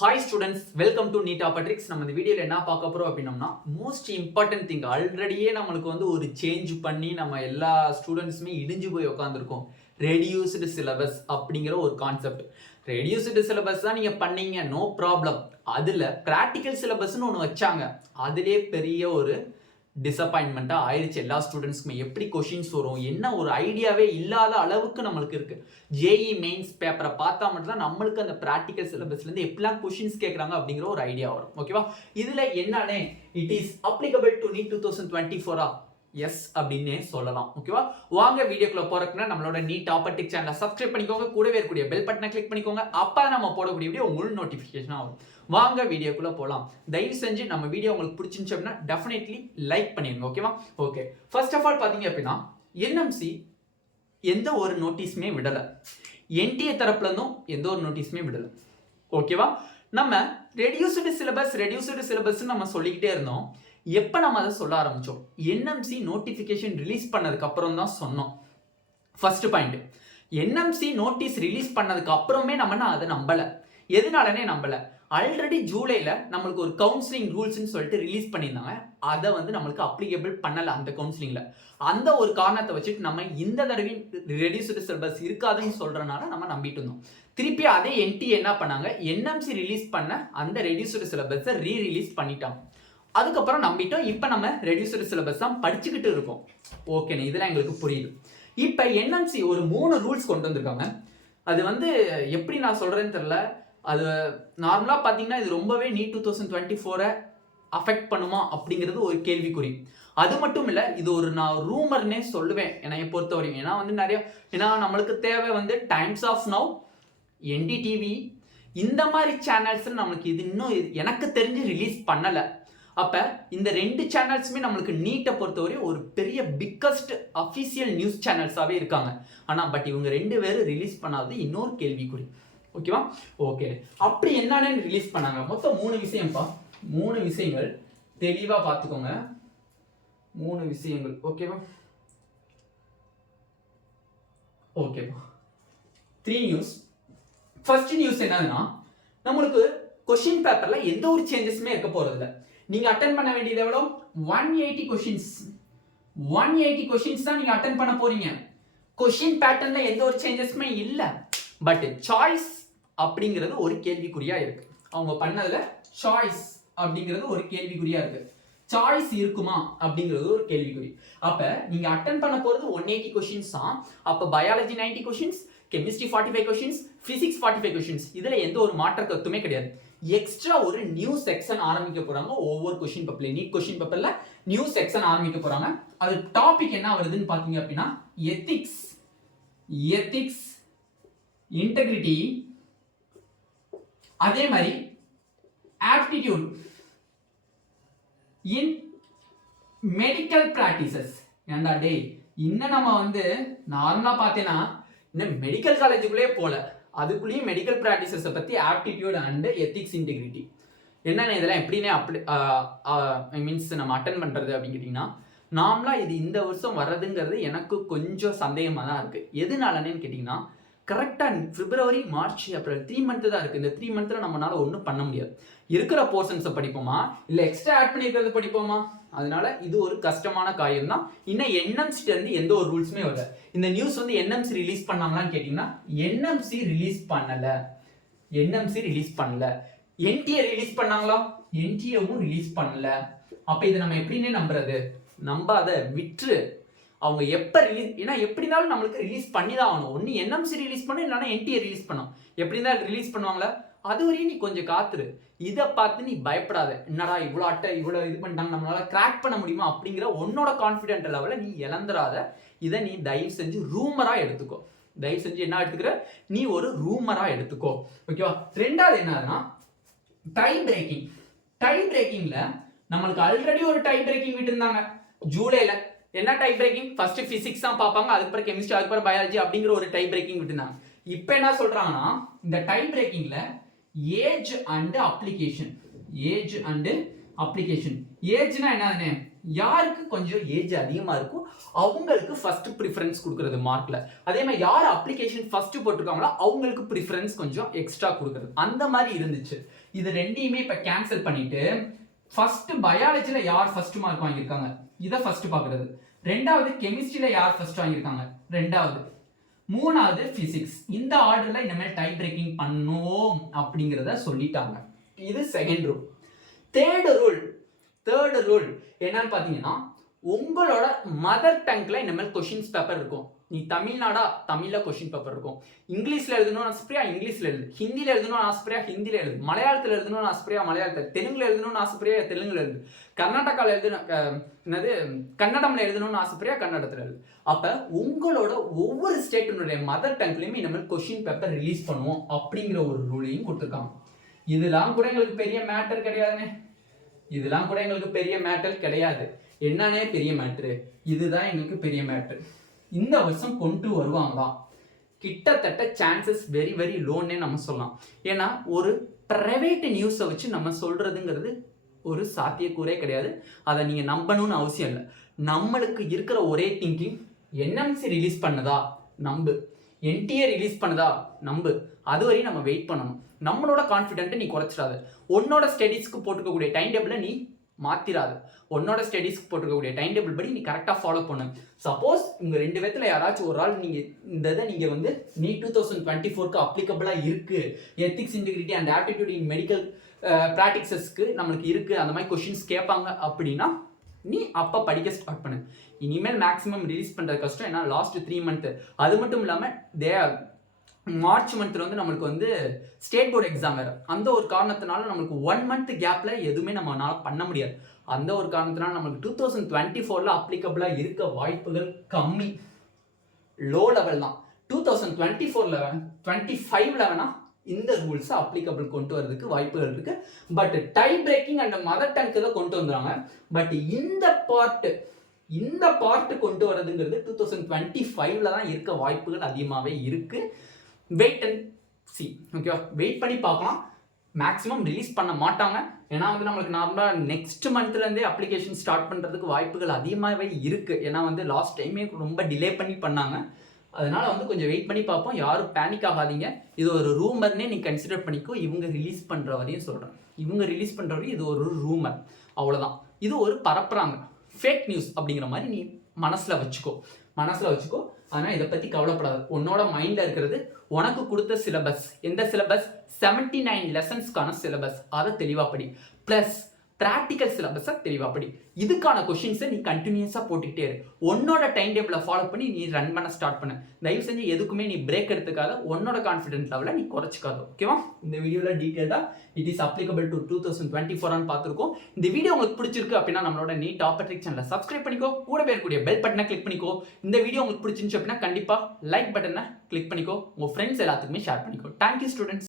Hi students, welcome to NEET Aptrix. நம்ம இந்த வீடியோவில் என்ன பார்க்க போகிறோம் அப்படின்னம்னா, மோஸ்ட் இம்பார்ட்டன்ட் திங் ஆல்ரெடியே நம்மளுக்கு ஒரு சேஞ்ச் பண்ணி நம்ம எல்லா ஸ்டூடெண்ட்ஸுமே இடிஞ்சு போய் உட்காந்துருக்கோம். ரெடியூஸ்டு சிலபஸ் அப்படிங்கிற ஒரு கான்செப்ட். ரெடியூஸ்டு சிலபஸ் தான் நீங்கள் பண்ணீங்க, நோ ப்ராப்ளம். அதில் ப்ராக்டிக்கல் சிலபஸ்ன்னு ஒன்று வச்சாங்க. அதிலே பெரிய ஒரு டிசப்பாயின்மெண்ட்டாக ஆயிடுச்சு எல்லா ஸ்டூடெண்ட்ஸ்க்குமே. எப்படி கொஷின்ஸ் வரும், என்ன ஒரு ஐடியாவே இல்லாத அளவுக்கு நம்மளுக்கு இருக்குது. ஜேஇ மெயின்ஸ் பேப்பரை பார்த்தா மட்டும்தான் நம்மளுக்கு அந்த ப்ராக்டிக்கல் சிலபஸ்லேருந்து எப்படிலாம் கொஷின்ஸ் கேட்குறாங்க அப்படிங்கிற ஒரு ஐடியா வரும். ஓகேவா? இதில் என்னன்னே it is applicable to NEET 2024 as அப்படின்னே சொல்லலாம். ஓகேவா? வாங்க வீடியோக்குள்ள போறதுக்குன்னா நம்மளோட நீட் ஆப்பர்டிக் சேனலை சப்ஸ்கிரைப் பண்ணிக்கோங்க, கூடவே இருக்கக்கூடிய பெல் பட்டனை கிளிக் பண்ணிக்கோங்க. அப்போ நம்ம போடக்கூடிய வீடியோ உங்களுக்கு நோட்டிஃபிகேஷன் ஆகும். வாங்க வீடியோக்குள்ள போகலாம். தயவு செஞ்சு நம்ம வீடியோ உங்களுக்கு பிடிச்சிருந்துச்சு அப்படின்னா டெஃபினெட்லி லைக் பண்ணிடுங்க. ஓகேவா? ஓகே, ஃபர்ஸ்ட் ஆஃப் ஆல் பார்த்தீங்க அப்படின்னா என்எம்சி எந்த ஒரு நோட்டீஸுமே விடலை. என்டிஏ தரப்புல இருந்தும் எந்த ஒரு நோட்டீஸுமே விடலை. ஓகேவா? நம்ம ரெடியூஸ்டு சிலபஸ் நம்ம சொல்லிக்கிட்டே இருந்தோம். எப்போ நம்ம அதை சொல்ல ஆரம்பித்தோம்? என்எம்சி நோட்டிஃபிகேஷன் ரிலீஸ் பண்ணதுக்கு அப்புறம் தான் சொன்னோம். First point, NMC notice release பண்ணதுக்கு அப்புறமே நம்ம அதை நம்பலை. எதனாலனே நம்பலை? ஆல்ரெடி ஜூலைல நம்மளுக்கு ஒரு கவுன்சிலிங் ரூல்ஸ்ன்னு சொல்லிட்டு ரிலீஸ் பண்ணியிருந்தாங்க. அதை நம்மளுக்கு அப்ளிகபிள் பண்ணலை அந்த கவுன்சிலிங்ல. அந்த ஒரு காரணத்தை வச்சுட்டு நம்ம இந்த தடவை ரெடியூஸ்டு சிலபஸ் இருக்காதுன்னு சொல்றதுனால நம்ம நம்பிட்டு இருந்தோம். திருப்பி அதே என்டிஏ என்ன பண்ணாங்க, என்எம்சி ரிலீஸ் பண்ண அந்த ரெடியூஸ்டு சிலபஸை ரீரிலீஸ் பண்ணிட்டாங்க. அதுக்கப்புறம் நம்பிட்டோம். இப்போ நம்ம ரெடியூஸ்டு சிலபஸ் தான் படிச்சுக்கிட்டு இருக்கோம். ஓகேண்ணே, இதெல்லாம் எங்களுக்கு புரியுது. இப்போ என்எம்சி ஒரு 3 ரூல்ஸ் கொண்டு வந்திருக்காங்க. அது எப்படி நான் சொல்றேன்னு தெரியல. அது நார்மலாக பார்த்தீங்கன்னா இது ரொம்பவே நீட் 2024 அஃபெக்ட் பண்ணுமா அப்படிங்கிறது ஒரு கேள்விக்குறி. அது மட்டும் இல்லை, இது ஒரு நான் ரூமர்னே சொல்லுவேன் என்னைய பொறுத்தவரையும். ஏன்னா நம்மளுக்கு தேவை டைம்ஸ் ஆஃப் நவ், என்டிடிவி இந்த மாதிரி சேனல்ஸ் நம்மளுக்கு இது இன்னும் எனக்கு தெரிஞ்சு ரிலீஸ் பண்ணலை. அப்போ இந்த 2 சேனல்ஸுமே நம்மளுக்கு நீட்டை பொறுத்தவரை ஒரு பெரிய பிக்கஸ்ட் அஃபிஷியல் நியூஸ் சேனல்ஸாகவே இருக்காங்க. ஆனால் பட் இவங்க 2 பேரும் ரிலீஸ் பண்ணாதது இன்னொரு கேள்விக்குறி. ஓகேவா? ஓகே, அப்படி என்னன்னு ரிலீஸ் பண்ணாங்க? மொத்தம் 3 விஷயம்ப்பா. 3 விஷயங்கள் தெளிவாக பார்த்துக்கோங்க. 3 விஷயங்கள். ஓகேவா? ஓகேப்பா. 3 நியூஸ். ஃபர்ஸ்ட் நியூஸ் என்னதுன்னா, நம்மளுக்கு கொஸ்டின் பேப்பர்ல எந்த ஒரு சேஞ்சஸுமே இருக்க போறது இல்லை. நீங்க அட்டென்ட் பண்ண வேண்டியது எவ்வளோ? 180 கொஸ்டின்ஸ். 180 கொஸ்டின்ஸ் தான் நீங்க அட்டென்ட் பண்ண போறீங்க. கொஸ்டின் பேட்டர்ன்ல எந்த ஒரு சேஞ்சஸுமே இல்லை. பட் சாய்ஸ் அப்படிங்கிறது ஒரு கேள்விக்குறியா இருக்கு. அவங்க பண்ணதுல சாய்ஸ் அப்படிங்கிறது ஒரு கேள்விக்குறியா இருக்கு. சாய்ஸ் இருக்குமா அப்படிங்கிறது ஒரு கேள்விக்குறி. அப்ப நீங்க அட்டென்ட் பண்ண போறது 180 கொஸ்டின்ஸ் தான். அப்ப biology 90 questions, chemistry 45 questions, physics 45 questions. இதுல எந்த ஒரு மாற்ற கருத்துமே கிடையாது. எக்ஸ்ட்ரா ஒரு நியூ செக்ஷன் ஆரம்பிக்க போறாங்க. ஒவ்வொரு கொஸ்டின் பேப்பர்ல, நீட் கொஸ்டின் பேப்பர்ல நியூ செக்ஷன் ஆரம்பிக்க போறாங்க. அது டாபிக் என்ன வருதுன்னு பாத்தீங்க அப்படின்னா, எத்திக்ஸ், இன்டெகிரிட்டி, அதே மாதிரி ஆப்டிடியூட் இன் மெடிக்கல் பிராக்டிசஸ். ஏண்டா டே, இன்னும் நம்ம நார்மலா பார்த்தேன்னா இன்னும் மெடிக்கல் காலேஜுக்குள்ளே போல, அதுக்குள்ளேயும் மெடிக்கல் பிராக்டிசஸை பற்றி ஆப்டிடியூட் அண்ட் எத்திக்ஸ், இன்டெகிரிட்டி என்னென்ன இதெல்லாம் எப்படின்னே மீன்ஸ் நம்ம அட்டன் பண்ணுறது அப்படின்னு கேட்டிங்கன்னா, நார்மலாக இது இந்த வருஷம் வர்றதுங்கிறது எனக்கு கொஞ்சம் சந்தேகமாக தான் இருக்குது. எதுனாலன்னு கேட்டிங்கன்னா, கரெக்டாக பிப்ரவரி, மார்ச், ஏப்ரல் 3 மந்த் தான் இருக்குது. இந்த 3 மந்த்தில் நம்மளால ஒன்றும் பண்ண முடியாது. இருக்கிற போர்ஷன்ஸை படிப்போமா இல்லை எக்ஸ்ட்ரா ஆட் பண்ணியிருக்கிறது படிப்போமா? அதனால இது ஒரு கஷ்டமான காரியம் தான். இன்னும் என்எம்சிட்ட இருந்து எந்த ஒரு ரூல்ஸுமே வரல. இந்த நியூஸ் என்எம்சி ரிலீஸ் பண்ணாங்களான்னு கேட்டிங்கன்னா, என்எம்சி ரிலீஸ் பண்ணல. என்டிஏ ரிலீஸ் பண்ணாங்களா? என்டிஏவும் ரிலீஸ் பண்ணல. அப்போ இதை நம்ம எப்படின்னே நம்புறது? நம்பாத, விற்று. அவங்க எப்போ ரிலீஸ், ஏன்னா எப்படி இருந்தாலும் நம்மளுக்கு ரிலீஸ் பண்ணி தான் ஆகணும். ஒன்று என்எம்சி ரிலீஸ் பண்ணும், இல்லைன்னா என்டிஏ ரிலீஸ் பண்ணும். எப்படி இருந்தாலும் ரிலீஸ் பண்ணுவாங்களா? அது வரையும் நீ கொஞ்சம் காத்துரு. இதை பார்த்து நீ பயப்படாத. என்னடா இவ்வளோ இது பண்ணிட்டாங்க, நம்மளால கிராக் பண்ண முடியுமா அப்படிங்கிற உன்னோட கான்ஃபிடென்ட் லெவலில் நீ இழந்துடாத. இதை நீ தயவு செஞ்சு ரூமரா எடுத்துக்கோ. தயவு செஞ்சு என்ன எடுத்துக்கிற, நீ ஒரு ரூமரா எடுத்துக்கோ. ஓகேவா? 2வது என்னதுன்னா, டை பிரேக்கிங்ல நம்மளுக்கு ஆல்ரெடி ஒரு டை பிரேக்கிங் விட்டு இருந்தாங்க ஜூலைல. என்ன டை பிரேக்கிங்? ஃபர்ஸ்ட் பிசிக்ஸ் தான் பார்ப்பாங்க, அதுக்கப்புறம் கெமிஸ்ட்ரி, அதுக்கப்புறம் பயாலஜி அப்படிங்கிற ஒரு டை பிரேக்கிங் விட்டுருந்தாங்க. இப்போ என்ன சொல்றாங்கன்னா, இந்த டை பிரேக்கிங்ல ஏஜ் அண்ட் அப்ளிகேஷன். ஏஜ்னா என்னதுன்னு, யாருக்கு கொஞ்சம் ஏஜ் அதிகமா இருக்கும் அவங்களுக்கு ஃபர்ஸ்ட் ப்ரிஃபரன்ஸ் கொடுக்கறது மார்க்ல. அதே மாதிரி யார் அப்ளிகேஷன் ஃபர்ஸ்ட் போட்டிருக்காங்களோ அவங்களுக்கு ப்ரிஃபரன்ஸ் கொஞ்சம் எக்ஸ்ட்ரா கொடுக்கறது. அந்த மாதிரி இருந்துச்சு. இது ரெண்டையுமே இப்போ கேன்சல் பண்ணிட்டு ஃபர்ஸ்ட் பயாலஜியில் யார் ஃபர்ஸ்ட் மார்க் வாங்கியிருக்காங்க இதை ஃபர்ஸ்ட் பார்க்குறது, ரெண்டாவது கெமிஸ்ட்ரியில் யார் ஃபர்ஸ்ட் வாங்கியிருக்காங்க ரெண்டாவது, மூணாவது பிசிக்ஸ். இந்த ஆர்டர்ல இனிமேல் டைப் பிரேக்கிங் பண்ணுவோம் அப்படிங்கிறத சொல்லிட்டாங்க. இது செகண்ட் ரூல். தேர்ட் ரூல் என்னன்னு பார்த்தீங்கன்னா, உங்களோட மதர் டங்க்ல இனிமேல் கொஷின்ஸ் பேப்பர் இருக்கும். நீ தமிழ்நாடா தமிழ்ல கொஷின் பேப்பர் இருக்கும். இங்கிலீஷ்ல எழுதணும்னு ஆசைப்படியா இங்கிலீஷ்ல எழுது, ஹிந்தியில எழுதணும்னு ஆசைப்படியா ஹிந்தியில எழுது, மலையாளத்தில் எழுதணும்னு ஆசைப்படியா மலையாளத்தில், தெலுங்குல எழுதணும்னு ஆசைப்படியா தெலுங்குல எழுது, கர்நாடகாவில் கன்னடம்ல எழுதணும்னு ஆசைப்படியா கன்னடத்தில் எழுது. அப்ப உங்களோட ஒவ்வொரு ஸ்டேட்டினுடைய மதர் டங்க்லயுமே இனிமேல் கொஷின் பேப்பர் ரிலீஸ் பண்ணுவோம் அப்படிங்கிற ஒரு ரூலையும் கொடுத்துருக்காங்க. இதெல்லாம் கூட எங்களுக்கு பெரிய மேட்டர் கிடையாதுனே, இதெல்லாம் கூட எங்களுக்கு பெரிய மேட்டர் கிடையாது. என்னன்னே பெரிய மேட்ரு, இதுதான் எங்களுக்கு பெரிய மேட்ரு. இந்த வருஷம் கொண்டு வருவாங்களா? கிட்டத்தட்ட சான்சஸ் வெரி வெரி லோன்னே நம்ம சொல்லலாம். ஏன்னா ஒரு பிரைவேட் நியூஸை வச்சு நம்ம சொல்றதுங்கிறது ஒரு சாத்தியக்கூறே கிடையாது. அதை நீங்க நம்பணும்னு அவசியம் இல்லை. நம்மளுக்கு இருக்கிற ஒரே திங்கிங், என்எம்சி ரிலீஸ் பண்ணுதா நம்பு, என்டிஏ ரிலீஸ் பண்ணுதா நம்பு, அது வரையும் நம்ம வெயிட் பண்ணணும். நம்மளோட கான்ஃபிடென்ட்டை நீ குறைச்சிடாது. உன்னோட ஸ்டடீஸ்க்கு போட்டுக்கக்கூடிய டைம் டேபிளை நீ மாத்திராது. உன்னோட ஸ்டடீஸ்க்கு போட்டுக்கக்கூடிய டைம் டேபிள் படி நீ கரெக்டாக ஃபாலோ பண்ணு. சப்போஸ் உங்க ரெண்டு பேத்துல யாராச்சும் ஒரு ஆள் நீங்க இந்த இதை நீங்க வந்து நீ 2024க்கு அப்ளிகபிளா இருக்கு, ethics integrity and aptitude in medical ப்ராக்டிசஸ்க்கு நம்மளுக்கு இருக்கு, அந்த மாதிரி கொஷின்ஸ் கேட்பாங்க அப்படின்னா நீ அப்போ படிக்க ஸ்டார்ட் பண்ணு. இனிமேல் மேக்ஸிமம் ரிலீஸ் பண்ணுறது கஷ்டம். ஏன்னா லாஸ்ட் 3 மந்த், அது மட்டும் இல்லாமல் மார்ச் மந்த்ல வந்து நம்மளுக்கு வந்து ஸ்டேட் போர்டு எக்ஸாம் வேறு. அந்த ஒரு காரணத்தினால நம்மளுக்கு 1 மந்த் கேப்ல எதுவுமே நம்மளால பண்ண முடியாது. அந்த ஒரு காரணத்தினால நம்மளுக்கு 2024ல அப்ளிகபிளா இருக்க வாய்ப்புகள் கம்மி, லோ லெவல் தான். 2024ல 25ல வேணா இந்த ரூல்ஸ் அப்ளிகபிள் கொண்டு வரதுக்கு வாய்ப்புகள் இருக்கு. But tie breaking and mother டங்க்கு தான் கொண்டு வந்துடுறாங்க. பட் இந்த பார்ட் கொண்டு வரதுங்கிறது 2025ல தான் இருக்க வாய்ப்புகள் அதிகமாகவே இருக்கு. வெயிட் அண்ட் சி, ஓகேவா? வெயிட் பண்ணி பார்க்கலாம். மேக்ஸிமம் ரிலீஸ் பண்ண மாட்டாங்க. ஏன்னா வந்து நம்மளுக்கு நார்மலாக நெக்ஸ்ட் மந்த்லேருந்தே அப்ளிகேஷன் ஸ்டார்ட் பண்ணுறதுக்கு வாய்ப்புகள் அதிகமாகவே இருக்குது. ஏன்னா வந்து லாஸ்ட் டைமே ரொம்ப டிலே பண்ணாங்க. அதனால வந்து கொஞ்சம் வெயிட் பண்ணி பார்ப்போம். யாரும் பேனிக் ஆகாதீங்க. இது ஒரு ரூமர்னே நீ கன்சிடர் பண்ணிக்கோ. இவங்க ரிலீஸ் பண்ணுற வரையும் சொல்கிறேன், இவங்க ரிலீஸ் பண்ணுற வரையும் இது ஒரு ரூமர், அவ்வளோதான். இது ஒரு பரப்புறாங்க, ஃபேக் நியூஸ் அப்படிங்கிற மாதிரி நீ மனசில் வச்சுக்கோ. அதனால் இதை பற்றி கவலைப்படாது. உன்னோட மைண்டில் இருக்கிறது உனக்கு கொடுத்த சிலபஸ். எந்த சிலபஸ்? 79 லெசன்ஸ்க்கான சிலபஸ். அதை தெளிவாக படி. ப்ளஸ் ப்ராக்டிக்கல் சிலபஸை தெளிவாக படி. இதுக்கான கொஷின்ஸை நீ கண்டினியூஸாக போட்டுக்கிட்டே இரு. உன்னோட டைம் டேபிளை ஃபாலோ பண்ணி நீ ரன் பண்ண ஸ்டார்ட் பண்ணு. தயவு செஞ்சு எதுக்குமே நீ பிரேக் எடுத்துக்காத. உன்னோட கான்ஃபிடென்ட் லெவலை நீ குறைச்சிக்காத. ஓகேவா? இந்த வீடியோவில் டீட்டெயிலாக இட் இஸ் அப்ளிகபிள் டு 2024 பார்த்துருக்கோம். இந்த வீடியோ உங்களுக்கு பிடிச்சிருக்கு அப்படின்னா நம்மளோட நீட் டாப்பர்ட்ரிக்ஸ் சேனலை சப்ஸ்கிரைப் பண்ணிக்கோ. கூட இருக்கக்கூடிய பெல் பட்டனை கிளிக் பண்ணிக்கோ. இந்த வீடியோ உங்களுக்கு பிடிச்சிருந்துச்சு அப்படின்னா கண்டிப்பாக லைக் பட்டனை கிளிக் பண்ணிக்கோ. உங்கள் ஃப்ரெண்ட்ஸ் எல்லாத்துக்குமே ஷேர் பண்ணிக்கோ. Thank you students.